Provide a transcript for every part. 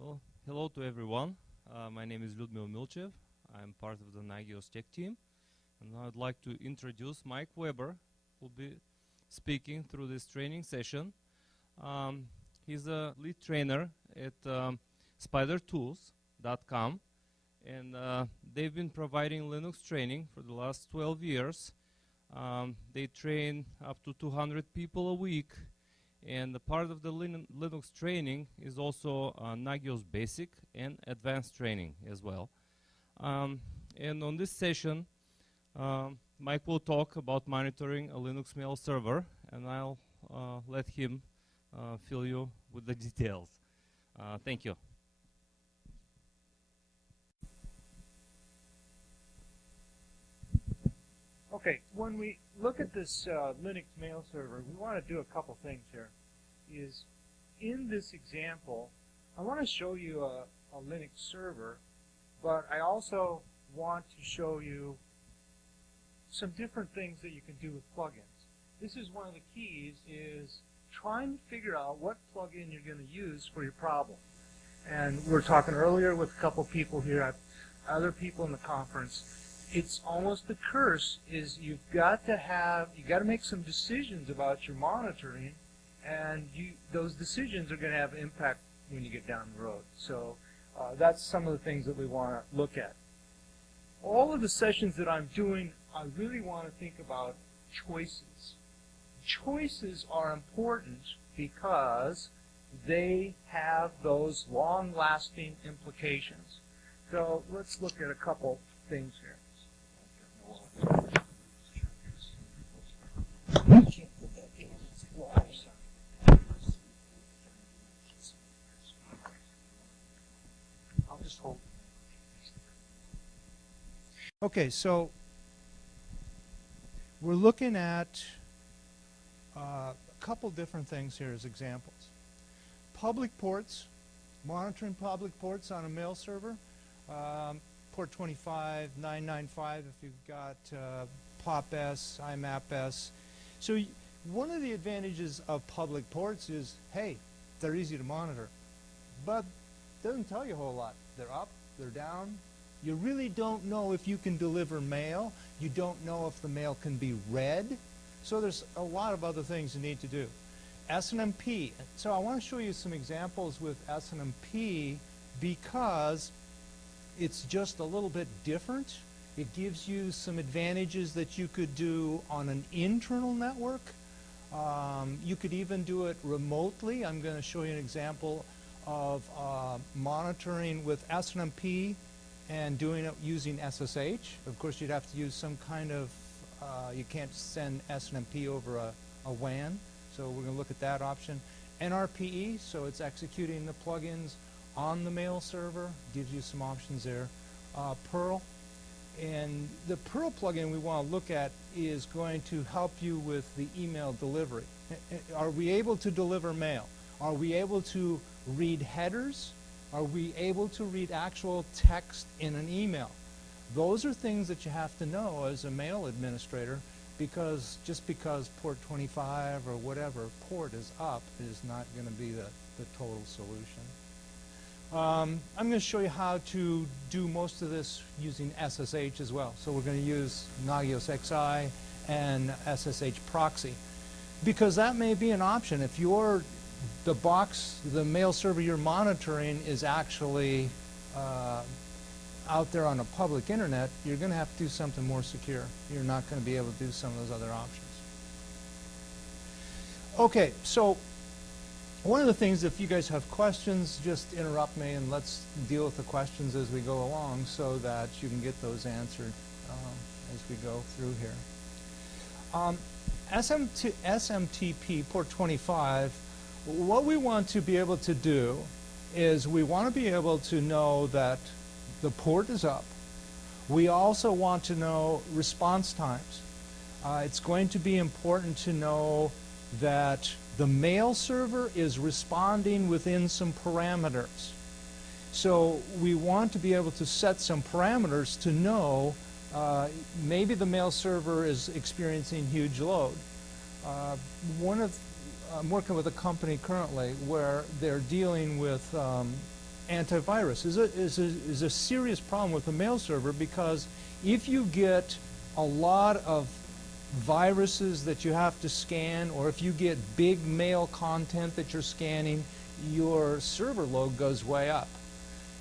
Well, hello to everyone. My name is Lyudmila Milchev. I'm part of the Nagios tech team. And I'd like to introduce Mike Weber, who will be speaking through this training session. He's a lead trainer at spidertools.com. And they've been providing Linux training for the last 12 years. They train up to 200 people a week. And the part of the Linux training is also Nagios Basic and Advanced training as well. And on this session, Mike will talk about monitoring a Linux mail server, and I'll let him fill you with the details. Thank you. Okay, when we look at this Linux mail server, we want to do a couple things here. Is in this example, I want to show you a Linux server, but I also want to show you some different things that you can do with plugins. This is one of the keys, is trying to figure out what plugin you're going to use for your problem. And we were talking earlier with a couple people here, other people in the conference. It's almost the curse is you've got to make some decisions about your monitoring, and those decisions are going to have impact when you get down the road. So that's some of the things that we want to look at. All of the sessions that I'm doing, I really want to think about choices. Choices are important because they have those long-lasting implications. So let's look at a couple things here. I'll just hold. Okay, so we're looking at a couple different things here as examples. Public ports, monitoring public ports on a mail server. Port 25, 995 if you've got POP-S, IMAP-S. So one of the advantages of public ports is, hey, they're easy to monitor. But it doesn't tell you a whole lot. They're up, they're down. You really don't know if you can deliver mail. You don't know if the mail can be read. So there's a lot of other things you need to do. SNMP. So I want to show you some examples with SNMP because it's just a little bit different. It gives you some advantages that you could do on an internal network. You could even do it remotely. I'm going to show you an example of monitoring with SNMP and doing it using SSH. Of course, you'd have to use some kind of, you can't send SNMP over a WAN, so we're going to look at that option. NRPE, so it's executing the plugins on the mail server, gives you some options there. Perl, and the Perl plugin we want to look at is going to help you with the email delivery. Are we able to deliver mail? Are we able to read headers? Are we able to read actual text in an email? Those are things that you have to know as a mail administrator, because just because port 25 or whatever port is up is not going to be the total solution. I'm going to show you how to do most of this using SSH as well. So we're going to use Nagios XI and SSH proxy, because that may be an option. If the mail server you're monitoring is actually out there on a public internet, you're going to have to do something more secure. You're not going to be able to do some of those other options. Okay, so one of the things, if you guys have questions, just interrupt me and let's deal with the questions as we go along so that you can get those answered as we go through here. SMTP, port 25, what we want to be able to do is we want to be able to know that the port is up. We also want to know response times. It's going to be important to know that the mail server is responding within some parameters. So we want to be able to set some parameters to know maybe the mail server is experiencing huge load. I'm working with a company currently where they're dealing with antivirus is a serious problem with the mail server, because if you get a lot of viruses that you have to scan, or if you get big mail content that you're scanning, your server load goes way up.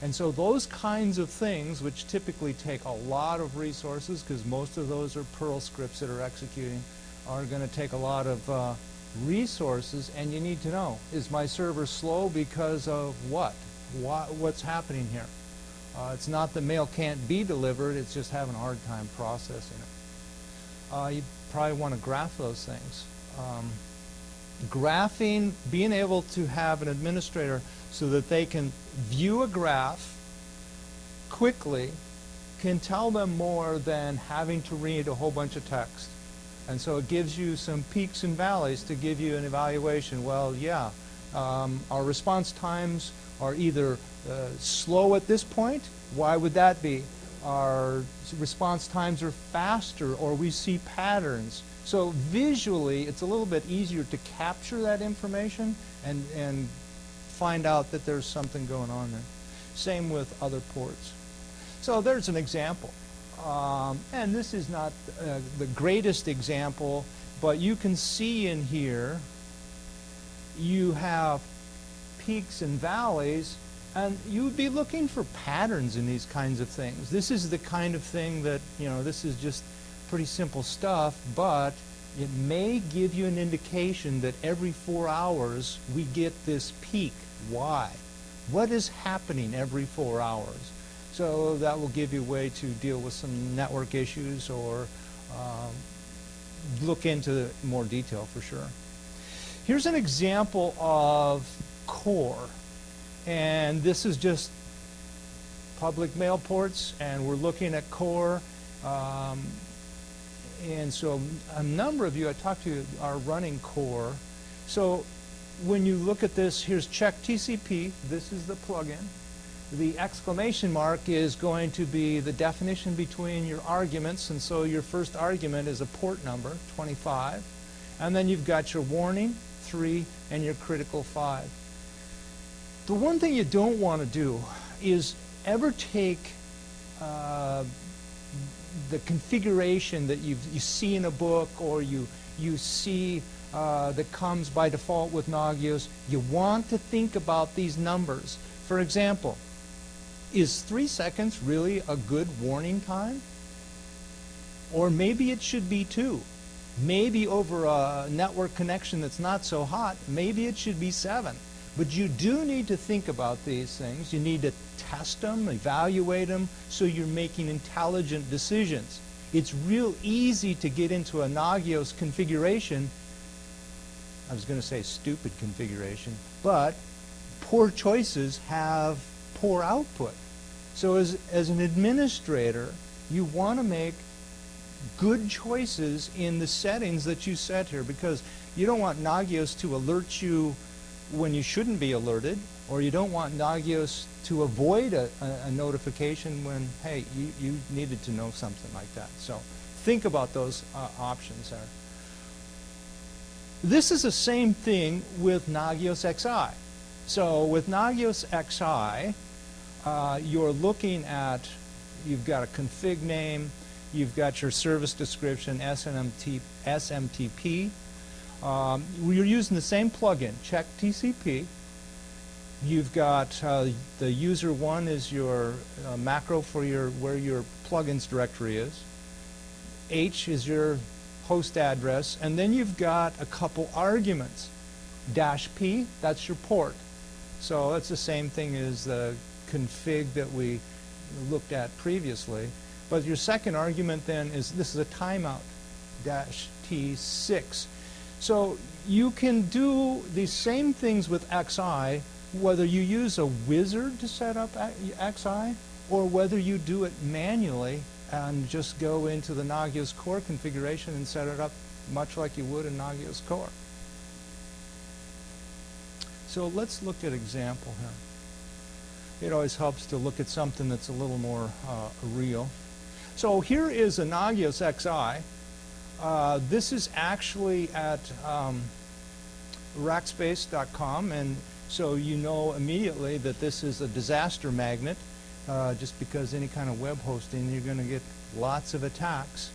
And so those kinds of things, which typically take a lot of resources, because most of those are Perl scripts that are executing, are going to take a lot of resources, and you need to know, is my server slow because of what? What's happening here? It's not the mail can't be delivered, it's just having a hard time processing it. You probably want to graph those things. Graphing, being able to have an administrator so that they can view a graph quickly, can tell them more than having to read a whole bunch of text. And so it gives you some peaks and valleys to give you an evaluation. Well, yeah, our response times are either slow at this point. Why would that be? Our response times are faster, or we see patterns. So visually, it's a little bit easier to capture that information and find out that there's something going on there. Same with other ports. So there's an example. And this is not the greatest example, but you can see in here you have peaks and valleys, and you would be looking for patterns in these kinds of things. This is the kind of thing that, you know, this is just pretty simple stuff, but it may give you an indication that every 4 hours we get this peak. Why? What is happening every 4 hours? So that will give you a way to deal with some network issues, or look into more detail for sure. Here's an example of core. And this is just public mail ports, and we're looking at core. And so a number of you I talked to are running core. So when you look at this, here's check TCP. This is the plugin. The exclamation mark is going to be the definition between your arguments, and so your first argument is a port number, 25. And then you've got your warning, 3, and your critical, 5. The one thing you don't want to do is ever take the configuration that you see in a book, or you see that comes by default with Nagios. You want to think about these numbers. For example, is 3 seconds really a good warning time? Or maybe it should be 2. Maybe over a network connection that's not so hot, maybe it should be 7. But you do need to think about these things. You need to test them, evaluate them, so you're making intelligent decisions. It's real easy to get into a Nagios configuration. I was going to say stupid configuration, but poor choices have poor output. So as an administrator, you want to make good choices in the settings that you set here, because you don't want Nagios to alert you when you shouldn't be alerted, or you don't want Nagios to avoid a notification when, hey, you needed to know something like that. So think about those options there. This is the same thing with Nagios XI. So with Nagios XI, you're looking at, you've got a config name, you've got your service description, SMTP. You're using the same plugin, check TCP. You've got the user 1 is your macro for where your plugins directory is. H is your host address, and then you've got a couple arguments. -P, that's your port. So it's the same thing as the config that we looked at previously. But your second argument then is, this is a timeout, -T6. So you can do these same things with XI, whether you use a wizard to set up XI, or whether you do it manually and just go into the Nagios Core configuration and set it up much like you would in Nagios Core. So let's look at an example here. It always helps to look at something that's a little more real. So here is a Nagios XI. This is actually at rackspace.com, and So you know immediately that this is a disaster magnet, just because any kind of web hosting, you're going to get lots of attacks.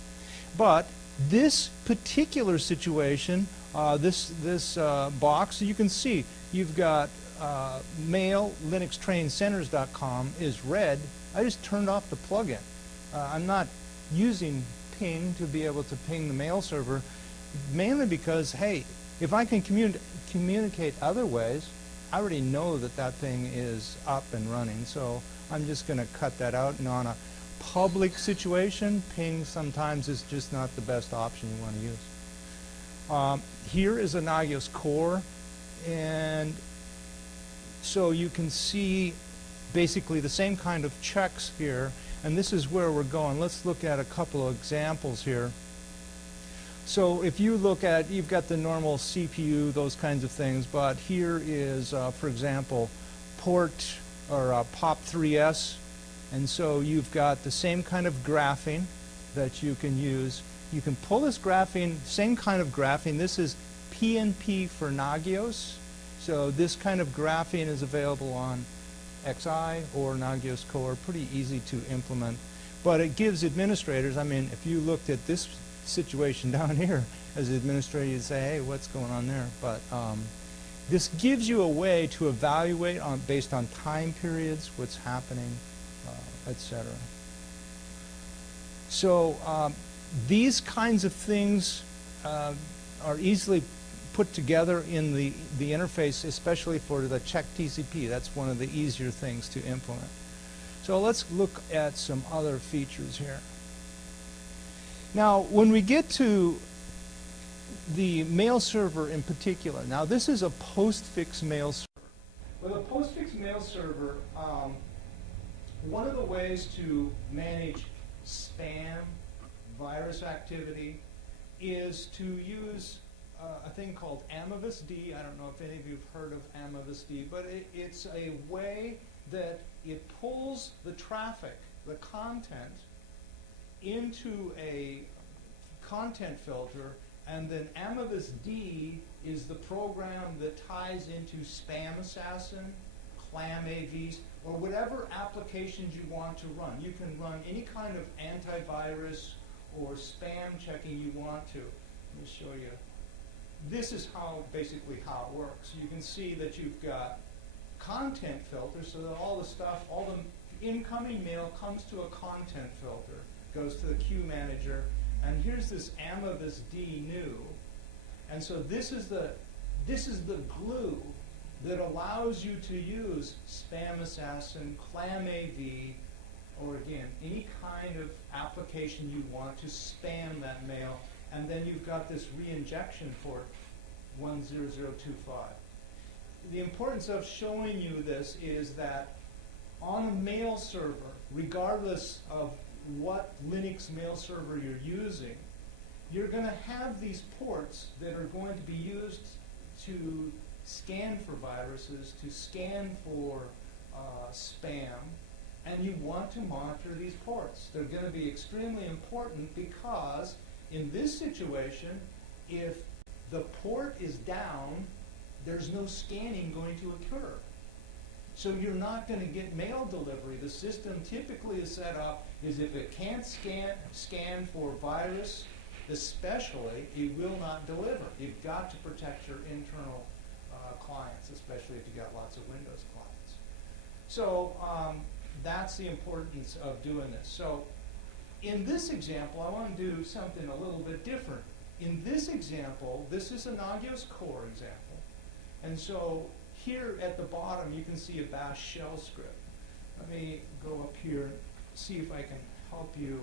But this particular situation, this box, you can see you've got mail, linuxtrainingscenters.com is red. I just turned off the plugin. I'm not using ping to be able to ping the mail server, mainly because, hey, if I can communicate other ways, I already know that that thing is up and running, so I'm just going to cut that out. And on a public situation, ping sometimes is just not the best option you want to use. Here is a Nagios core, and so you can see basically the same kind of checks here, and this is where we're going. Let's look at a couple of examples here. So if you look at, you've got the normal CPU, those kinds of things, but here is, for example, port or POP3S, and so you've got the same kind of graphing that you can use. You can pull this graphing, same kind of graphing. This is PNP for Nagios, so this kind of graphing is available on XI or Nagios Core, pretty easy to implement, but it gives administrators, I mean, if you looked at this situation down here as an administrator, you'd say, hey, what's going on there? But this gives you a way to evaluate based on time periods, what's happening, etc. So these kinds of things are easily put together in the interface, especially for the check TCP. That's one of the easier things to implement. So let's look at some other features here. Now, when we get to the mail server in particular, now this is a postfix mail server. With a postfix mail server, one of the ways to manage spam, virus activity, is to use a thing called AmivusD. I don't know if any of you have heard of AmivusD, but it's a way that it pulls the traffic, the content, into a content filter, and then AmivusD is the program that ties into Spam Assassin, Clam AVs, or whatever applications you want to run. You can run any kind of antivirus or spam checking you want to. Let me show you. This is basically how it works. You can see that you've got content filters, so that all the stuff, all the incoming mail comes to a content filter, goes to the queue manager, and here's this AmivusD new, and so this is the glue that allows you to use Spam Assassin, Clam AV, or again, any kind of application you want to spam that mail, and then you've got this reinjection port 10025. The importance of showing you this is that on a mail server, regardless of what Linux mail server you're using, you're going to have these ports that are going to be used to scan for viruses, to scan for spam, and you want to monitor these ports. They're going to be extremely important because in this situation, if the port is down, there's no scanning going to occur. So you're not going to get mail delivery. The system typically is set up is if it can't scan for virus, especially, it will not deliver. You've got to protect your internal clients, especially if you got lots of Windows clients. So that's the importance of doing this. So in this example, I want to do something a little bit different. In this example, this is a Nagios core example. And so here at the bottom, you can see a bash shell script. Let me go up here and see if I can help you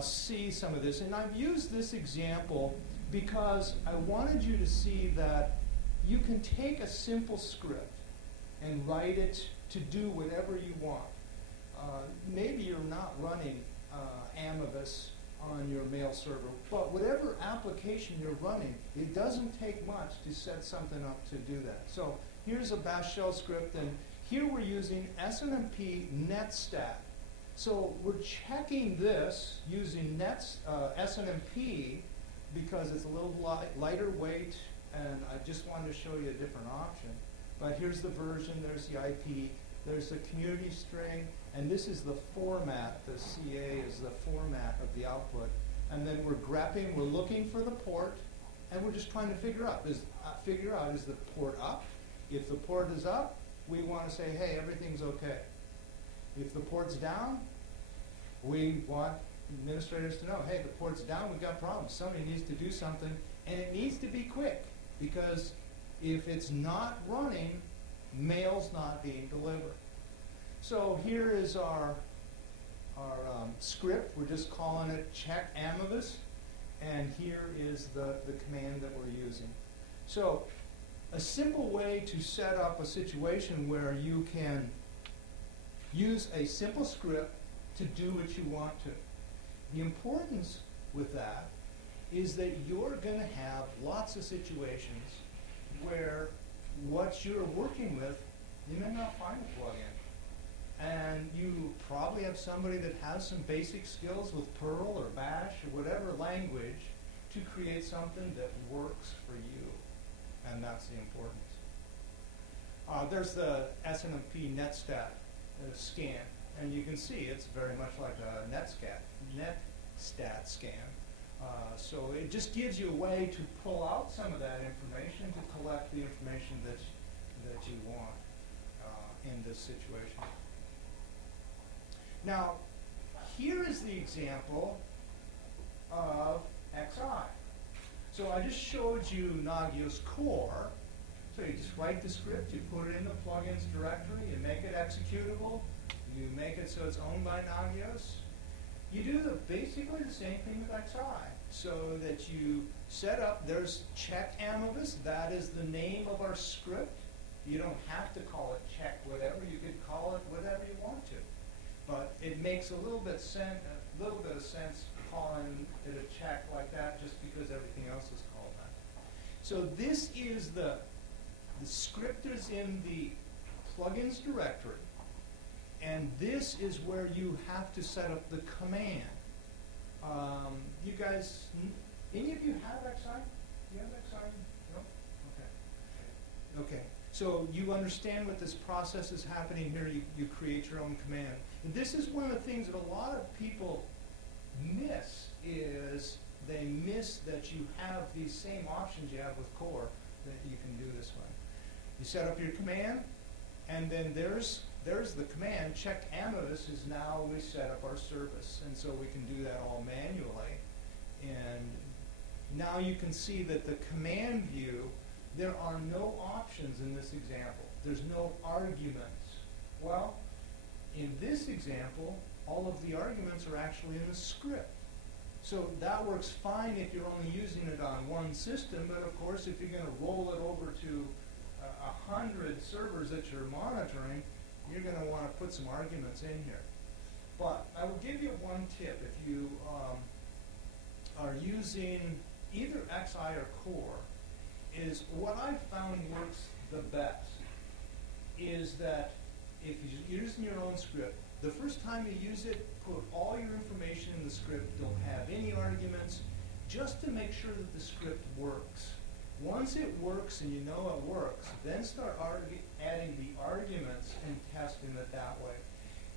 see some of this. And I've used this example because I wanted you to see that you can take a simple script and write it to do whatever you want. Maybe you're not running Amivus on your mail server, but whatever application you're running, it doesn't take much to set something up to do that. So here's a bash shell script, and here we're using SNMP netstat. So we're checking this using SNMP because it's a little lighter weight, and I just wanted to show you a different option. But here's the version, there's the IP, there's the community string, and this is the format. The CA is the format of the output. And then we're grepping, we're looking for the port, and we're just trying to figure out, is the port up? If the port is up, we want to say, hey, everything's okay. If the port's down, we want administrators to know, hey, the port's down, we've got problems. Somebody needs to do something, and it needs to be quick, because if it's not running, mail's not being delivered. So here is our script. We're just calling it check Amivus, and here is the command that we're using. So a simple way to set up a situation where you can use a simple script to do what you want to. The importance with that is that you're going to have lots of situations where what you're working with, you may not find a plugin. And you probably have somebody that has some basic skills with Perl or Bash or whatever language to create something that works for you. And that's the importance. There's the SNMP netstat scan. And you can see it's very much like a netstat scan. So it just gives you a way to pull out some of that information to collect the information that you want in this situation. Now, here is the example of XI. So I just showed you Nagios core. So you just write the script, you put it in the plugins directory, you make it executable, you make it so it's owned by Nagios. You do basically the same thing with XI. So that you set up, there's check Amivus, that is the name of our script. You don't have to call it check whatever, you could call it whatever you want to. But it makes a little bit of sense calling it a check like that just because everything else is called that. So this is the script is in the plugins directory, and this is where you have to set up the command. You guys, any of you have XI? Do you have XI? No? Okay. Okay. So you understand what this process is happening here. You create your own command. And this is one of the things that a lot of people miss, is they miss that you have these same options you have with core that you can do this way. You set up your command, and then there's the command. Check Amivus is now we set up our service, and so we can do that all manually. And now you can see that the command view, there are no options in this example. There's no arguments. Well, in this example, all of the arguments are actually in the script. So that works fine if you're only using it on one system, but of course if you're going to roll it over to 100 servers that you're monitoring, you're going to want to put some arguments in here. But I will give you one tip. If you are using either XI or core, is what I've found works the best is that if you're using your own script, the first time you use it, put all your information in the script, don't have any arguments, just to make sure that the script works. Once it works and you know it works, then start adding the arguments and testing it that way.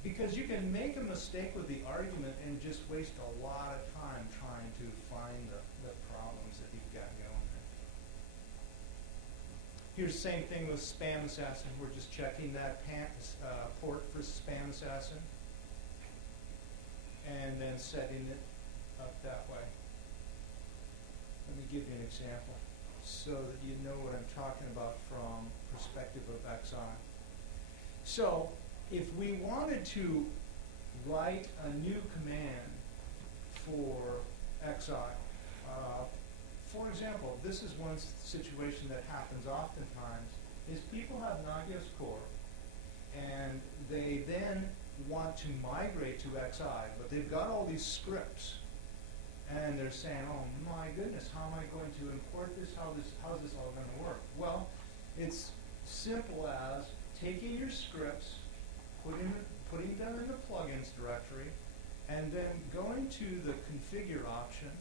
Because you can make a mistake with the argument and just waste a lot of time trying to find the problems that you've got going there. Here's the same thing with Spam Assassin. We're just checking that port for Spam Assassin and then setting it up that way. Let me give you an example so that you know what I'm talking about from perspective of XI. So if we wanted to write a new command for XI, for example, this is one situation that happens oftentimes, is people have Nagios core and they then want to migrate to XI, but they've got all these scripts and they're saying, oh my goodness, how am I going to import this? How's this all going to work? Well, it's simple as taking your scripts, putting them in the plugins directory, and then going to the configure option,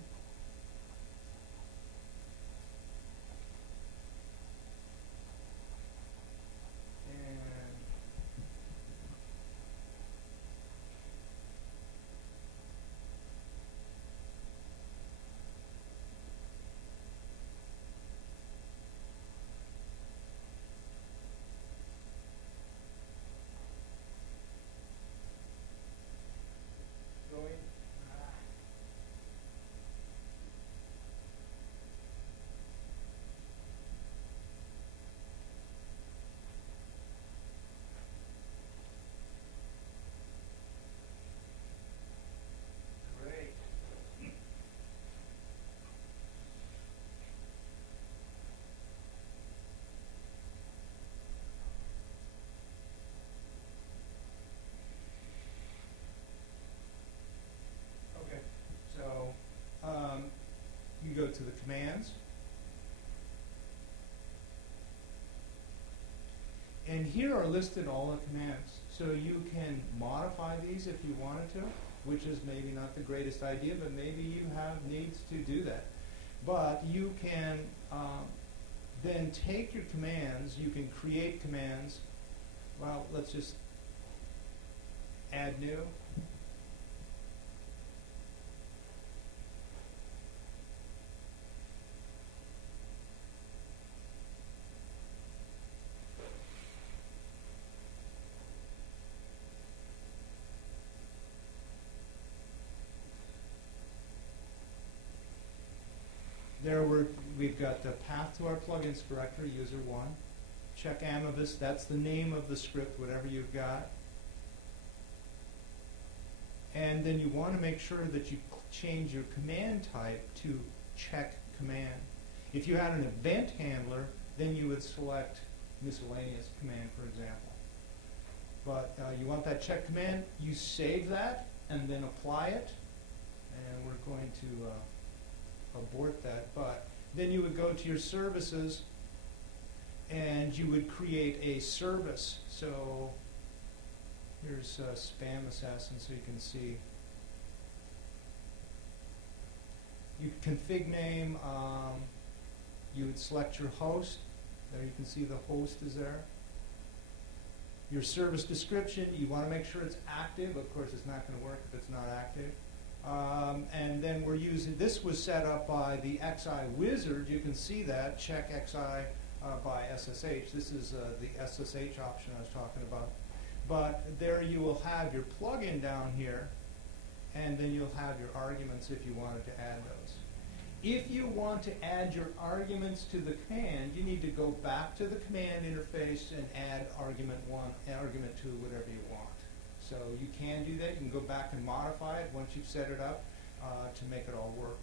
commands. And here are listed all the commands. So you can modify these if you wanted to, which is maybe not the greatest idea, but maybe you have needs to do that. But you can then take your commands, you can create commands. Well, let's just add new. We've got the path to our plugins directory, user 1. Check Amibus, that's the name of the script, whatever you've got. And then you want to make sure that you change your command type to check command. If you had an event handler, then you would select miscellaneous command, for example. But you want that check command, you save that and then apply it. And we're going to abort that, but then you would go to your services and you would create a service. So here's Spam Assassin so you can see. You config name, you would select your host. There you can see the host is there. Your service description, you want to make sure it's active. Of course, it's not going to work if it's not active. And then we're using, this was set up by the XI wizard. You can see that, check XI by SSH. This is the SSH option I was talking about. But there you will have your plugin down here, and then you'll have your arguments if you wanted to add those. If you want to add your arguments to the command, you need to go back to the command interface and add argument 1, argument 2, whatever you want. So you can do that. You can go back and modify it once you've set it up to make it all work.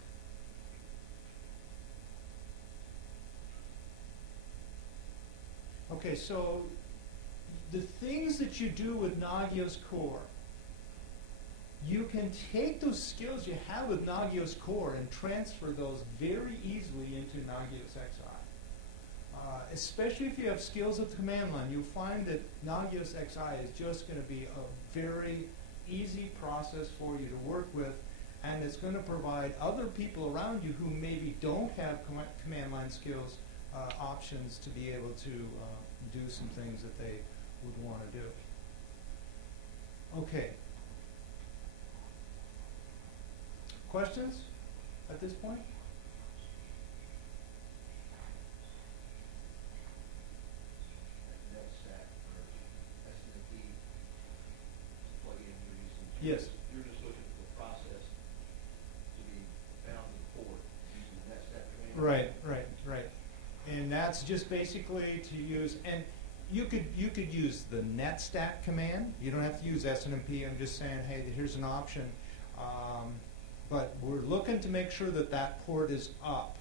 Okay, so the things that you do with Nagios Core, you can take those skills you have with Nagios Core and transfer those very easily into Nagios XI. Especially if you have skills at the command line, you'll find that Nagios XI is just going to be a very easy process for you to work with, and it's going to provide other people around you who maybe don't have command line skills options to be able to do some things that they would want to do. Okay. Questions at this point? Yes. You're just looking for the process to be bound to the port using the NetStat command. Right. And that's just basically to use, and you could use the NetStat command. You don't have to use SNMP. I'm just saying, hey, here's an option. But we're looking to make sure that that port is up.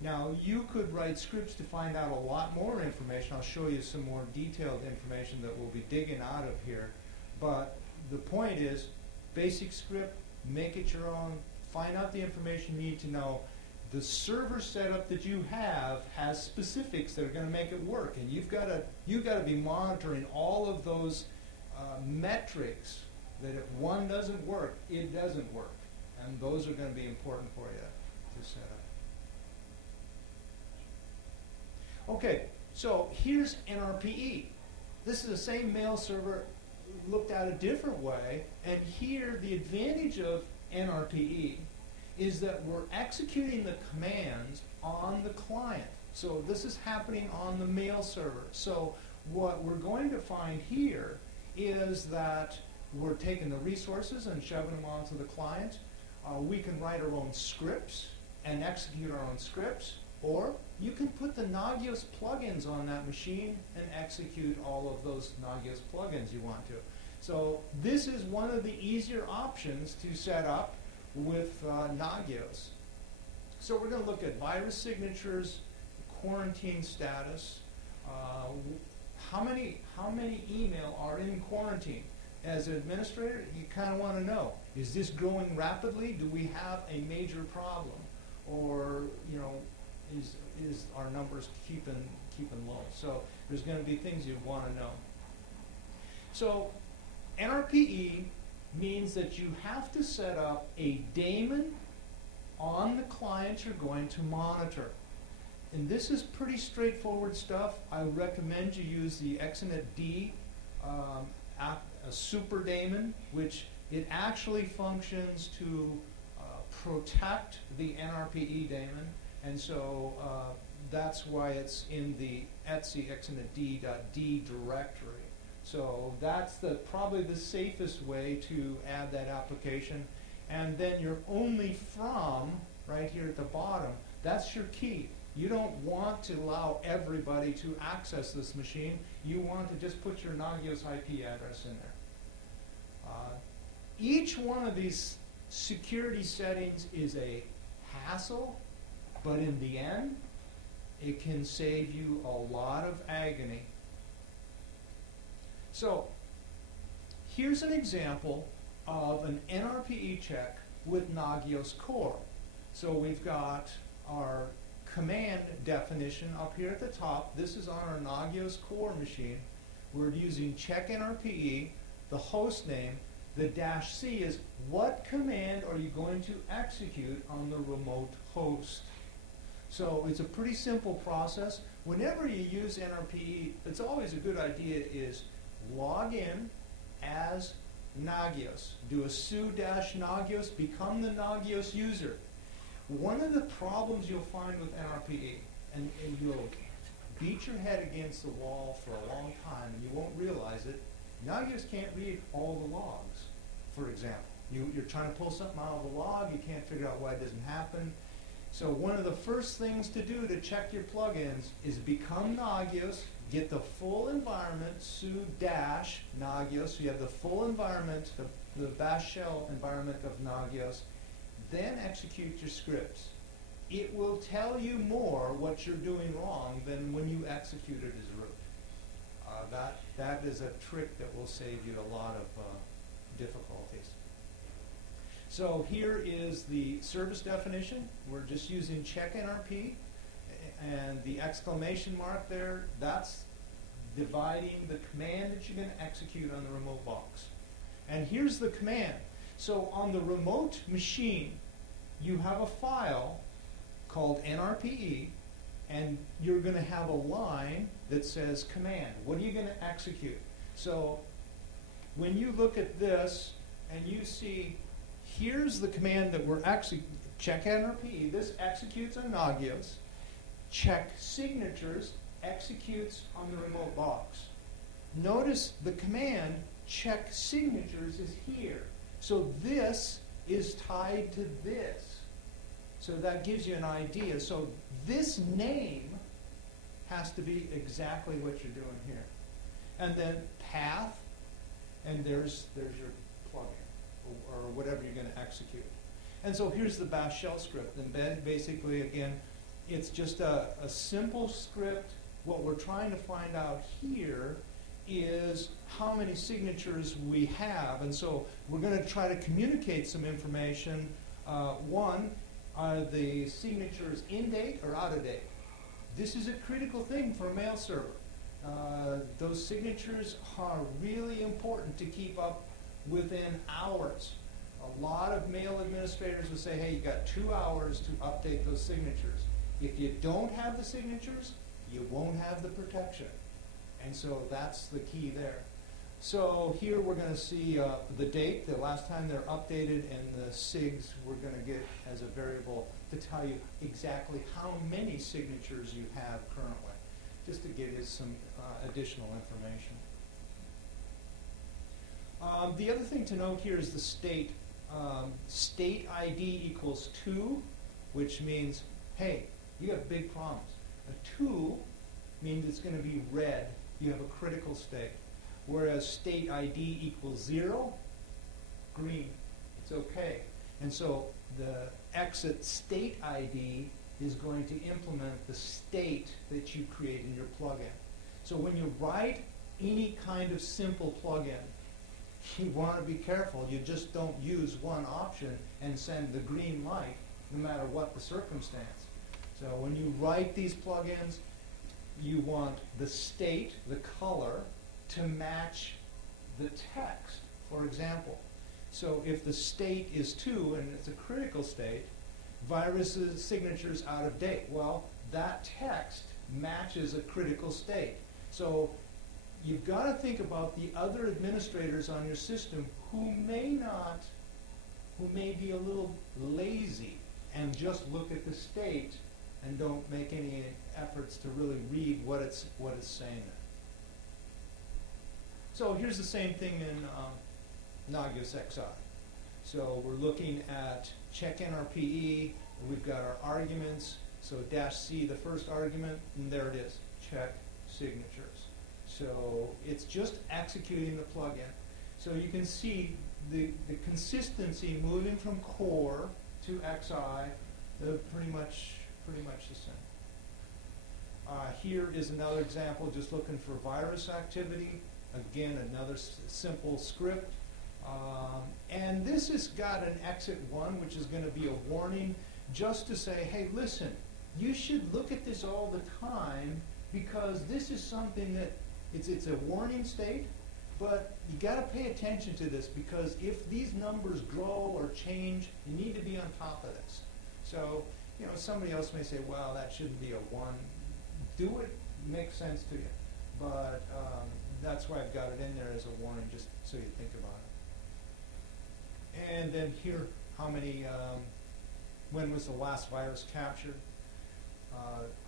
Now, you could write scripts to find out a lot more information. I'll show you some more detailed information that we'll be digging out of here. But the point is, basic script, make it your own, find out the information you need to know. The server setup that you have has specifics that are going to make it work, and you've got to be monitoring all of those metrics that if one doesn't work, it doesn't work, and those are going to be important for you to set up. Okay, so here's NRPE. This is the same mail server looked at a different way, and here the advantage of NRPE is that we're executing the commands on the client. So this is happening on the mail server. So what we're going to find here is that we're taking the resources and shoving them onto the client. We can write our own scripts and execute our own scripts, or you can put the Nagios plugins on that machine and execute all of those Nagios plugins you want to. So this is one of the easier options to set up with Nagios. So we're going to look at virus signatures, quarantine status, how many email are in quarantine. As an administrator, you kind of want to know, is this growing rapidly? Do we have a major problem? or is our numbers keeping low? So there's going to be things you want to know. So NRPE means that you have to set up a daemon on the client you're going to monitor. And this is pretty straightforward stuff. I would recommend you use the Exonet D a super daemon, which it actually functions to protect the NRPE daemon, and so that's why it's in the etc exonetd.d directory. So that's probably the safest way to add that application. And then your only from, right here at the bottom, that's your key. You don't want to allow everybody to access this machine. You want to just put your Nagios IP address in there. Each one of these security settings is a hassle, but in the end, it can save you a lot of agony. So here's an example of an NRPE check with Nagios Core. So we've got our command definition up here at the top. This is on our Nagios Core machine. We're using check NRPE, the host name. The -C is what command are you going to execute on the remote host. So it's a pretty simple process. Whenever you use NRPE, it's always a good idea is log in as Nagios. Do a su-Nagios, become the Nagios user. One of the problems you'll find with NRPE, and you'll beat your head against the wall for a long time and you won't realize it, Nagios can't read all the logs, for example. You're trying to pull something out of the log, you can't figure out why it doesn't happen. So one of the first things to do to check your plugins is become Nagios, get the full environment, su-Nagios, so you have the full environment, the bash shell environment of Nagios, then execute your scripts. It will tell you more what you're doing wrong than when you execute it as root. That is a trick that will save you a lot of difficulties. So here is the service definition. We're just using check NRP, and the exclamation mark there, that's dividing the command that you're going to execute on the remote box. And here's the command. So on the remote machine, you have a file called NRPE, and you're going to have a line that says command. What are you going to execute? So when you look at this and you see here's the command that we're check NRPE, this executes on Nagios, check signatures executes on the remote box. Notice the command check signatures is here. So this is tied to this. So that gives you an idea. So this name has to be exactly what you're doing here. And then path, and there's your plugin, or whatever you're going to execute. And so here's the bash shell script. And then basically, again, it's just a simple script. What we're trying to find out here is how many signatures we have. And so we're going to try to communicate some information. One, are the signatures in date or out of date? This is a critical thing for a mail server. Those signatures are really important to keep up within hours. A lot of mail administrators will say, hey, you got 2 hours to update those signatures. If you don't have the signatures, you won't have the protection. And so that's the key there. So here we're going to see the date, the last time they're updated, and the SIGs we're going to get as a variable to tell you exactly how many signatures you have currently, just to give you some additional information. The other thing to note here is the state. State ID equals 2, which means, hey, you have big problems. A 2 means it's going to be red. You have a critical state. Whereas state ID equals 0, green, it's okay. And so the exit state ID is going to implement the state that you create in your plugin. So when you write any kind of simple plugin, you want to be careful. You just don't use one option and send the green light. no matter what the circumstance. So when you write these plugins, you want the state, the color, to match the text, for example. So if the state is 2 and it's a critical state, viruses signature's out of date. Well, that text matches a critical state. So you've got to think about the other administrators on your system who may be a little lazy and just look at the state and don't make any efforts to really read what it's saying. So here's the same thing in Nagios XI. So we're looking at check NRPE. We've got our arguments. So -C, the first argument, and there it is, check signatures. So it's just executing the plugin. So you can see the consistency moving from core to XI, they're pretty much the same. Here is another example, just looking for virus activity. Again, another simple script. And this has got an exit 1, which is going to be a warning just to say, hey, listen, you should look at this all the time because this is something that it's a warning state, but you got to pay attention to this because if these numbers grow or change, you need to be on top of this. So, you know, somebody else may say, well, that shouldn't be a 1. Do it makes sense to you. But that's why I've got it in there as a warning, just so you think about it. And then here, how many, when was the last virus captured?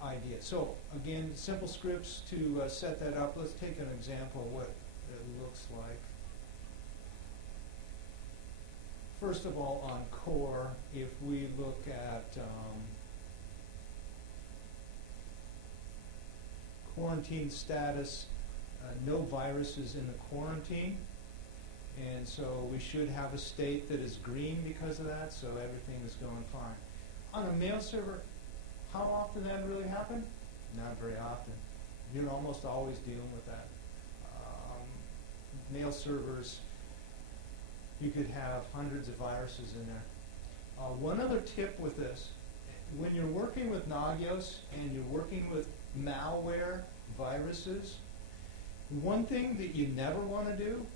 Idea. So again, simple scripts to set that up. Let's take an example of what it looks like. First of all, on core, if we look at quarantine status, no viruses in the quarantine, and so we should have a state that is green because of that, so everything is going fine. On a mail server, how often that really happen? Not very often. You're almost always dealing with that. Mail servers, you could have hundreds of viruses in there. One other tip with this, when you're working with Nagios and you're working with malware viruses, one thing that you never want to do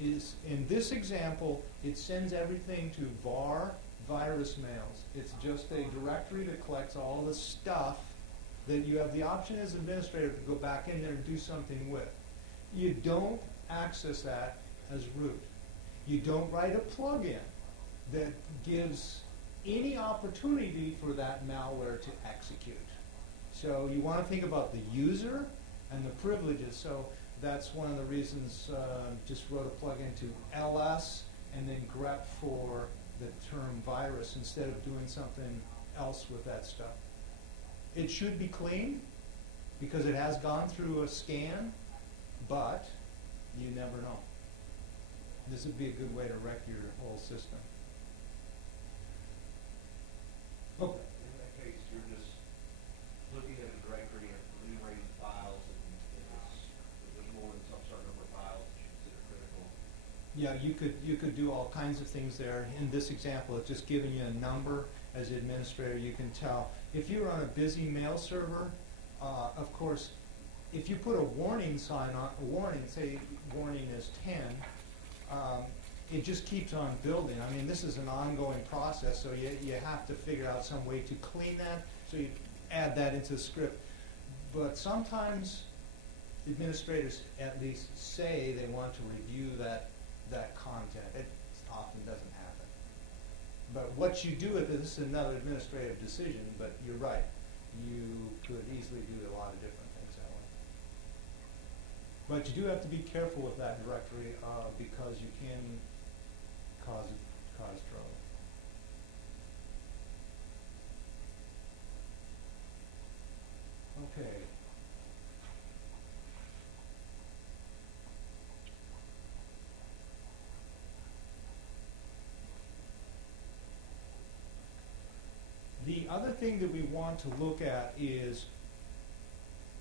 is, in this example, it sends everything to var virus mails. It's just a directory that collects all the stuff that you have the option as administrator to go back in there and do something with. You don't access that as root. You don't write a plugin that gives any opportunity for that malware to execute. So you want to think about the user and the privileges. So that's one of the reasons just wrote a plugin to ls and then grep for the term virus instead of doing something else with that stuff. It should be clean because it has gone through a scan, but you never know. This would be a good way to wreck your whole system. Okay. In that case, you're just looking at a directory and enumerating files, and if there's more than some certain number of files that you consider critical. Yeah, you could do all kinds of things there. In this example, it's just giving you a number. As the administrator, you can tell. If you're on a busy mail server, of course, if you put a warning sign on, say warning is 10, it just keeps on building. I mean, this is an ongoing process, so you have to figure out some way to clean that, so you add that into the script. But sometimes administrators at least say they want to review that content. It often doesn't happen. But what you do with this is another administrative decision, but you're right. You could easily do a lot of different things that way. But you do have to be careful with that directory because you can cause trouble. Okay. The other thing that we want to look at is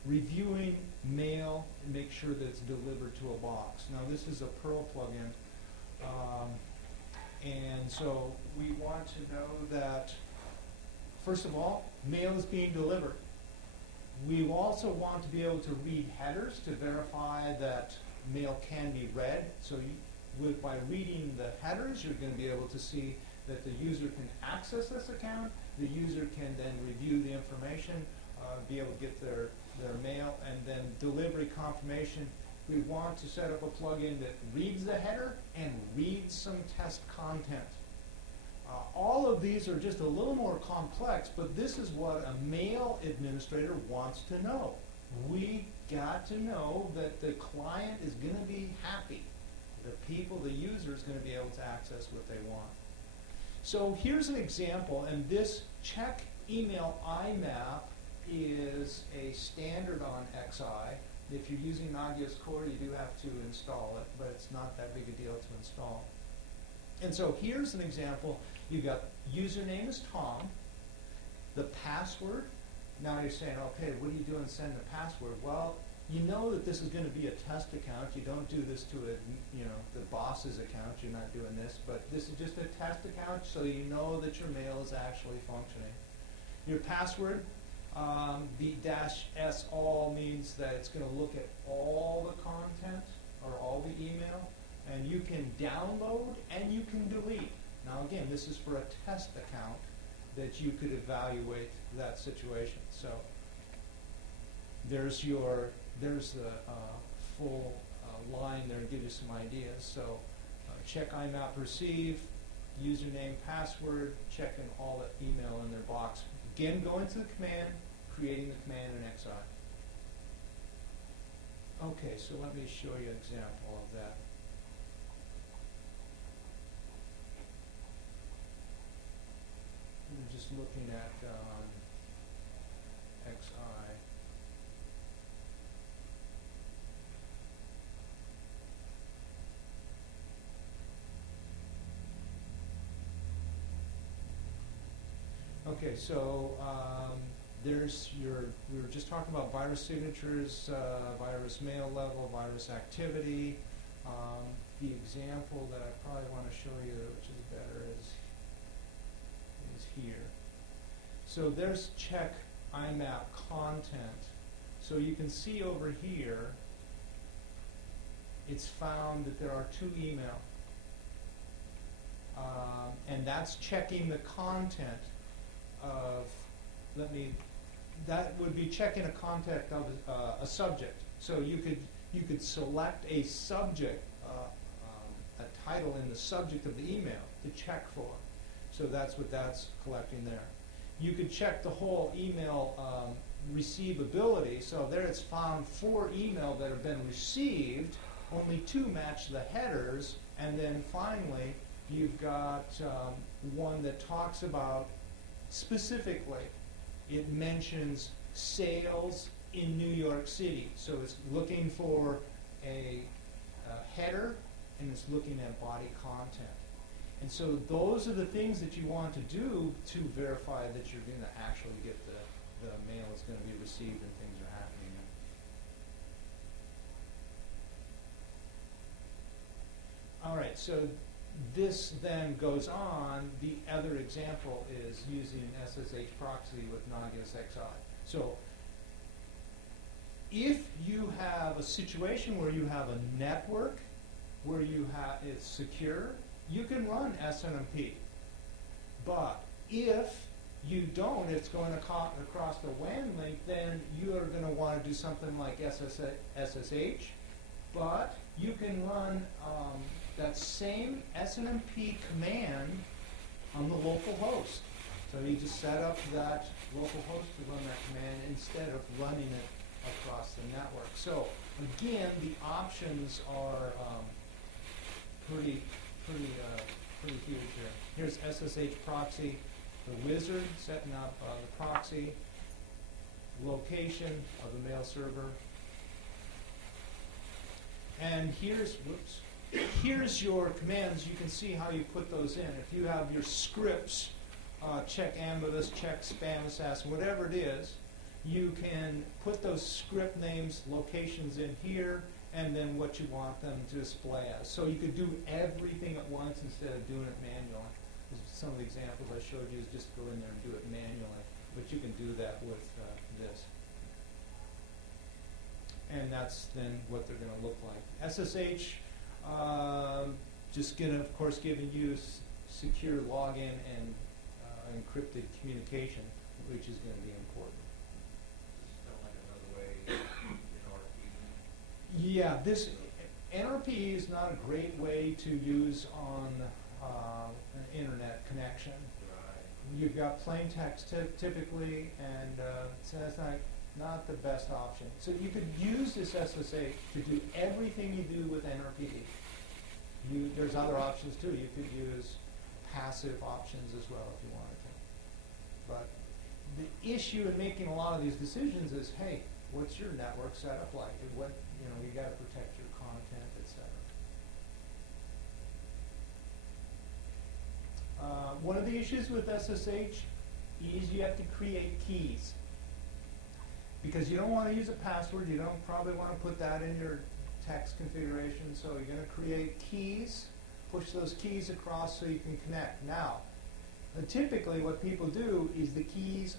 reviewing mail and make sure that it's delivered to a box. Now this is a Perl plugin, and so we want to know that First of all, mail is being delivered. We also want to be able to read headers to verify that mail can be read. So by reading the headers, you're going to be able to see that the user can access this account. The user can then review the information, be able to get their mail, and then delivery confirmation. We want to set up a plugin that reads the header and reads some test content. All of these are just a little more complex, but this is what a mail administrator wants to know. We got to know that the client is going to be happy. The user is going to be able to access what they want. So here's an example, and this check email IMAP is a standard on XI. If you're using Nagios Core, you do have to install it, but it's not that big a deal to install. And so here's an example. You've got username is Tom, the password. Now you're saying, okay, what are you doing sending the password? Well, you know that this is going to be a test account. You don't do this to the boss's account. You're not doing this, but this is just a test account, so you know that your mail is actually functioning. Your password, the -s all means that it's going to look at all the content or all the email, and you can download and you can delete. Now again, this is for a test account that you could evaluate that situation. So there's the full line there to give you some ideas. So check IMAP receive, username, password, checking all the email in their box. Again, go into the command, creating the command in XI. Okay, so let me show you an example of that. We're just looking at XI. Okay, so we were just talking about virus signatures, virus mail level, virus activity. The example that I probably want to show you, which is better, is here. So there's check IMAP content. So you can see over here, it's found that there are 2 email. And that's checking the content of, that would be checking a content of a subject. So you could select a subject, a title in the subject of the email to check for. So that's what that's collecting there. You could check the whole email receivability. So there it's found 4 email that have been received, only 2 match the headers, and then finally you've got one that talks about specifically, it mentions sales in New York City. So it's looking for a header, and it's looking at body content. And so those are the things that you want to do to verify that you're going to actually get the mail is going to be received and things are happening. All right, so this then goes on. The other example is using SSH proxy with Nagios XI. So if you have a situation where you have a network where it's secure, you can run SNMP. But if you don't, it's going across the WAN link, then you are going to want to do something like SSH, but you can run that same SNMP command on the local host. So you just set up that local host to run that command instead of running it across the network. So again, the options are pretty huge here. Here's SSH proxy, the wizard setting up the proxy, location of the mail server, and here's your commands. You can see how you put those in. If you have your scripts, check Ambivus, check spam assassin, whatever it is, you can put those script names, locations in here, and then what you want them to display as. So you could do everything at once instead of doing it manually. some of the examples I showed you is just go in there and do it manually, but you can do that with this. And that's then what they're going to look like. SSH, just going to, of course, giving you secure login and encrypted communication, which is going to be important. This is kind of like another way, Yeah, this NRPE is not a great way to use on an internet connection. Right. You've got plain text typically, and so that's not the best option. So you could use this SSH to do everything you do with NRPE. There's other options too. You could use passive options as well if you wanted to. But the issue in making a lot of these decisions is, hey, what's your network setup like? And what, you got to protect your content, etc. One of the issues with SSH is you have to create keys. Because you don't want to use a password, you don't probably want to put that in your text configuration, so you're going to create keys, push those keys across so you can connect. Now, typically what people do is the keys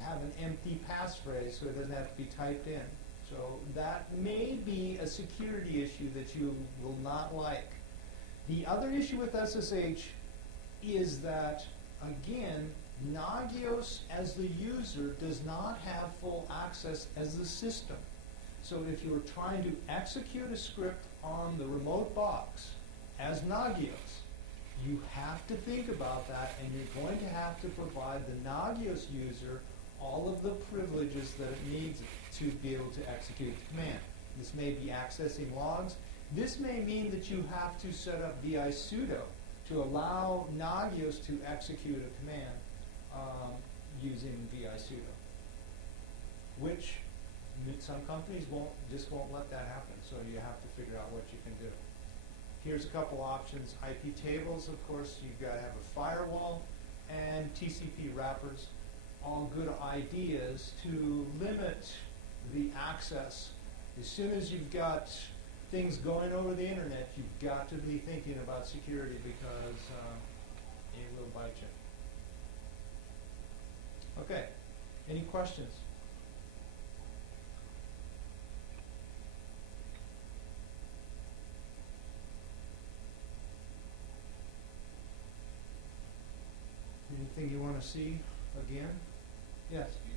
have an empty passphrase, so it doesn't have to be typed in. So that may be a security issue that you will not like. The other issue with SSH is that, again, Nagios as the user does not have full access as the system. So if you're trying to execute a script on the remote box as Nagios, you have to think about that, and you're going to have to provide the Nagios user all of the privileges that it needs to be able to execute the command. This may be accessing logs. This may mean that you have to set up vi sudo to allow Nagios to execute a command using vi sudo, which some companies just won't let that happen, so you have to figure out what you can do. Here's a couple options. IP tables, of course, you've got to have a firewall, and TCP wrappers, all good ideas to limit the access. As soon as you've got things going over the internet, you've got to be thinking about security, because it will bite you. Okay, any questions? Anything you want to see again? Yes? Do you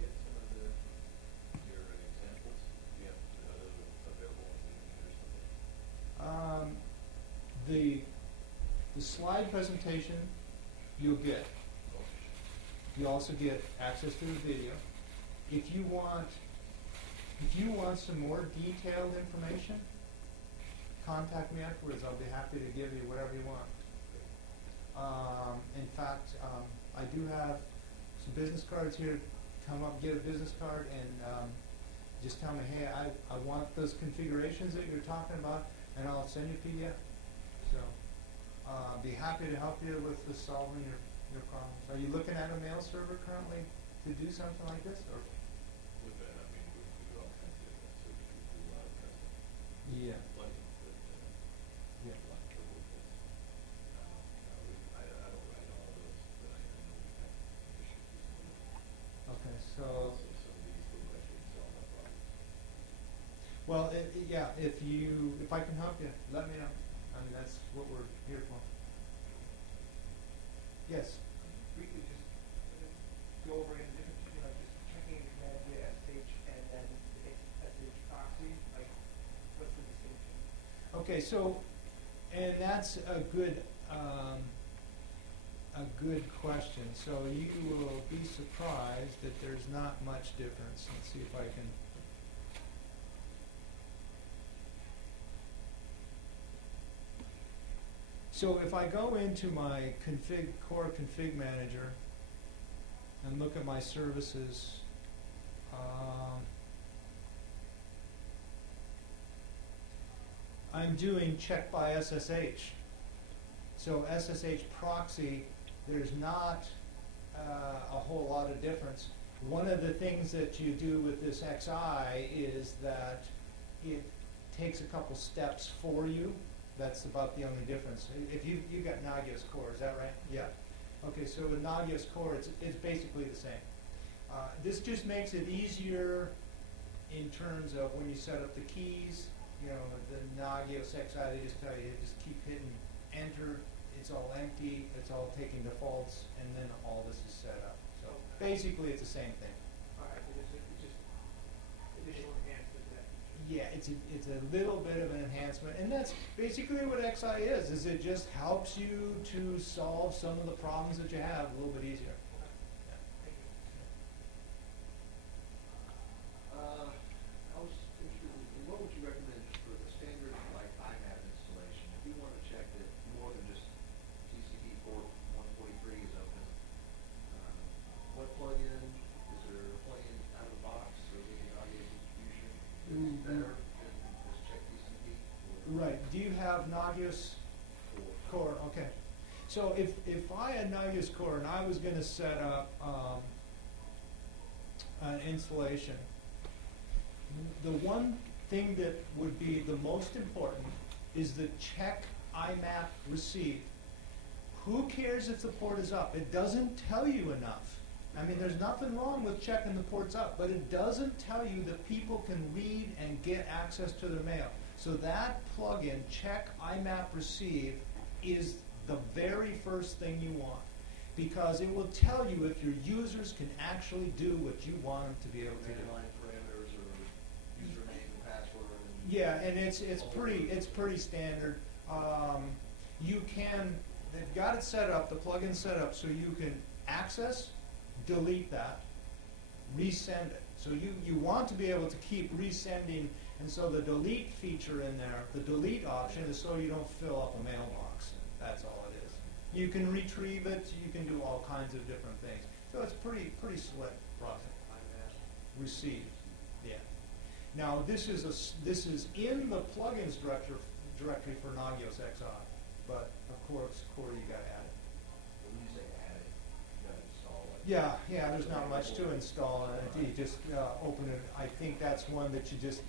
get some of your examples? Do you have available on the internet or something? The slide presentation you'll get. You also get access to the video. If you want some more detailed information, contact me afterwards. I'll be happy to give you whatever you want. In fact, I do have some business cards here. Come up, get a business card, and just tell me, hey, I want those configurations that you're talking about, and I'll send you a PDF. So, be happy to help you with solving your problems. Are you looking at a mail server currently to do something like this, or? With that, I mean, we do all kinds of different, so we can do a lot of custom Yeah. plugins, but Yeah. a lot of trouble with this. I don't write all of those, but I know we have issues with some of them. Okay, So so, some of these will actually solve that problem. well, yeah, if I can help you, let me know. I mean, that's what we're here for. Yes? We could just go over in different, just checking a command via SH and then SH proxy, like, what's the distinction? Okay, so, and that's a good question. So you will be surprised that there's not much difference. Let's see if I can. So if I go into my core config manager and look at my services, I'm doing check by SSH. So SSH proxy, there's not a whole lot of difference. One of the things that you do with this XI is that it takes a couple steps for you. That's about the only difference. If you got Nagios Core, is that right? Yeah. Okay, so with Nagios Core, it's basically the same. This just makes it easier in terms of when you set up the keys. You know, the Nagios XI, they just tell you just keep hitting enter. It's all empty. It's all taking defaults, and then all this is set up. So basically, it's the same thing. All right, so it's just additional enhancement to that feature. Yeah, it's a little bit of an enhancement, and that's basically what XI is it just helps you to solve some of the problems that you have a little bit easier. Okay. Thank you. I was interested in what would you recommend for the standard like IMAP installation? If you want to check that more than just TCP port 143 is open, what plugin, is there a plugin out of the box or the audio distribution that's better than just check TCP? Right, do you have Nagios Core? Okay. So if I had Nagios Core and I was going to set up an installation, the one thing that would be the most important is the check IMAP receive. Who cares if the port is up? It doesn't tell you enough. I mean, there's nothing wrong with checking the ports up, but it doesn't tell you that people can read and get access to their mail. So that plugin, check IMAP receive, is the very first thing you want, because it will tell you if your users can actually do what you want them to be able to do. Line parameters or username and password. And Yeah, and it's pretty standard. They've got it set up, the plugin set up, so you can access, delete that, resend it. So you want to be able to keep resending, and so the delete feature in there, the delete option is so you don't fill up a mailbox. That's all it is. You can retrieve it, you can do all kinds of different things. So it's pretty slick process. IMAP. Received, yeah. Now this is in the plugins directory for Nagios XI, but of course Core you got to add it. When you say add it, you gotta install it. Yeah, there's not much to install in it. You just open it. I think that's one that you just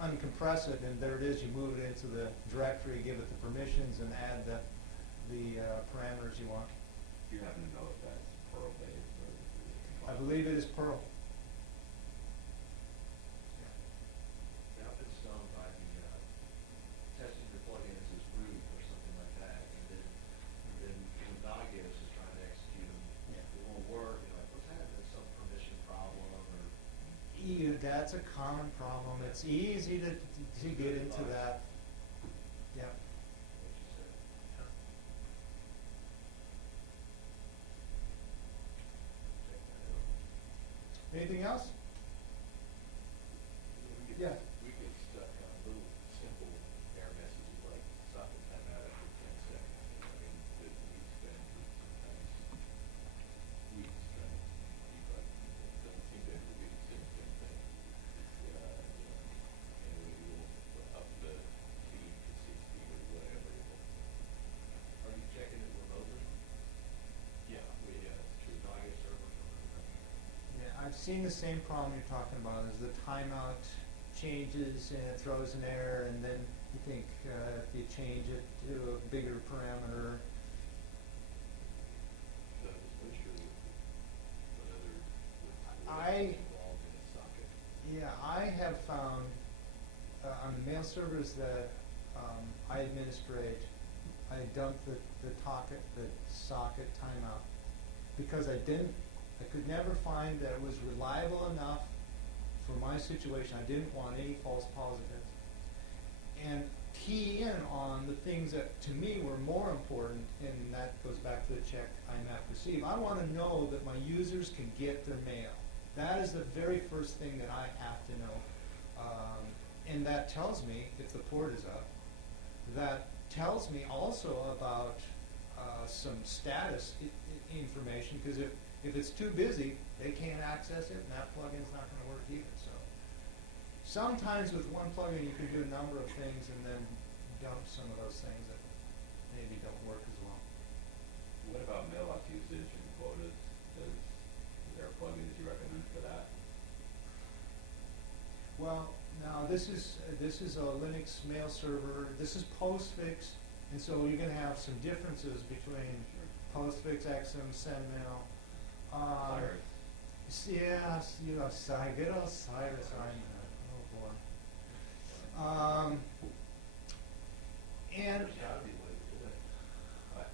uncompress it, and there it is. You move it into the directory, give it the permissions, and add the parameters you want. Do you happen to know if that's Perl based or? I believe it is Perl. Yeah, I've been stung by the testing your plugins as root or something like that, and then when Nagios is trying to execute them, Yeah. it won't work. You're like, what's happening? Some permission problem or? That's a common problem. It's easy to get into that. Yeah. What you said. Check that out. Anything else? We Yeah. We get stuck on little simple error messages like stop and time out after 10 seconds. I mean, that we spend sometimes weeks trying to debug. It doesn't seem to ever be the same thing. And we will up the speed to 60 or whatever. Are you checking it remotely? Yeah, through Nagios server. Yeah, I've seen the same problem you're talking about, is the timeout changes and it throws an error, and then you think if you change it to a bigger parameter. So I was unsure what other I- involved in a socket. Yeah, I have found on the mail servers that I administrate, I dumped the socket timeout because I could never find that it was reliable enough for my situation. I didn't want any false positives. And key in on the things that to me were more important, and that goes back to the check IMAP receive. I want to know that my users can get their mail. That is the very first thing that I have to know. And that tells me if the port is up. That tells me also about some status information, because if it's too busy, they can't access it, and that plugin's not going to work either. So sometimes with one plugin you can do a number of things and then dump some of those things that maybe don't work as well. What about mailbox usage and quotas? Is there a plugin that you recommend for that? Well, Now, this is a Linux mail server. This is postfix, and so you're going to have some differences between postfix, XM, sendmail. Cyrus. Yes, you know, good old Cyrus. Oh boy. And There's gotta be a way to do it.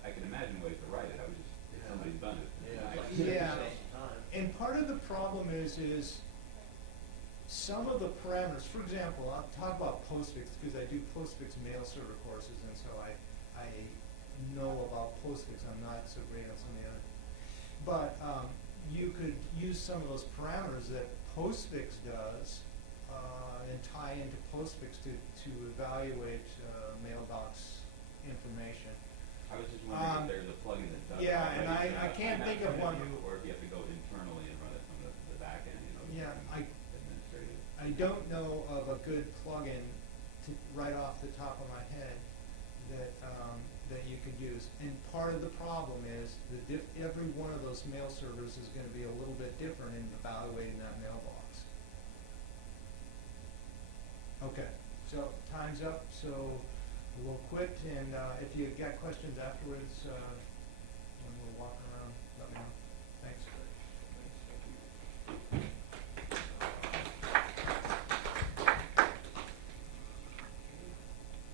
I can imagine ways to write it, I was just, somebody's done it. Yeah. And part of the problem is some of the parameters. For example, I'll talk about postfix because I do postfix mail server courses, and so I know about postfix. I'm not so great on some of the other. But you could use some of those parameters that postfix does and tie into postfix to evaluate mailbox information. I was just wondering if there's a plugin that does. Yeah, it and already. I can't think of one. Or if you have to go internally and run it from the back end, you know. Yeah, Administrative. I don't know of a good plugin right off the top of my head that you could use. And part of the problem is that every one of those mail servers is going to be a little bit different in evaluating that mailbox. Okay, so time's up, so we'll quit, and if you got questions afterwards, when we're walking around.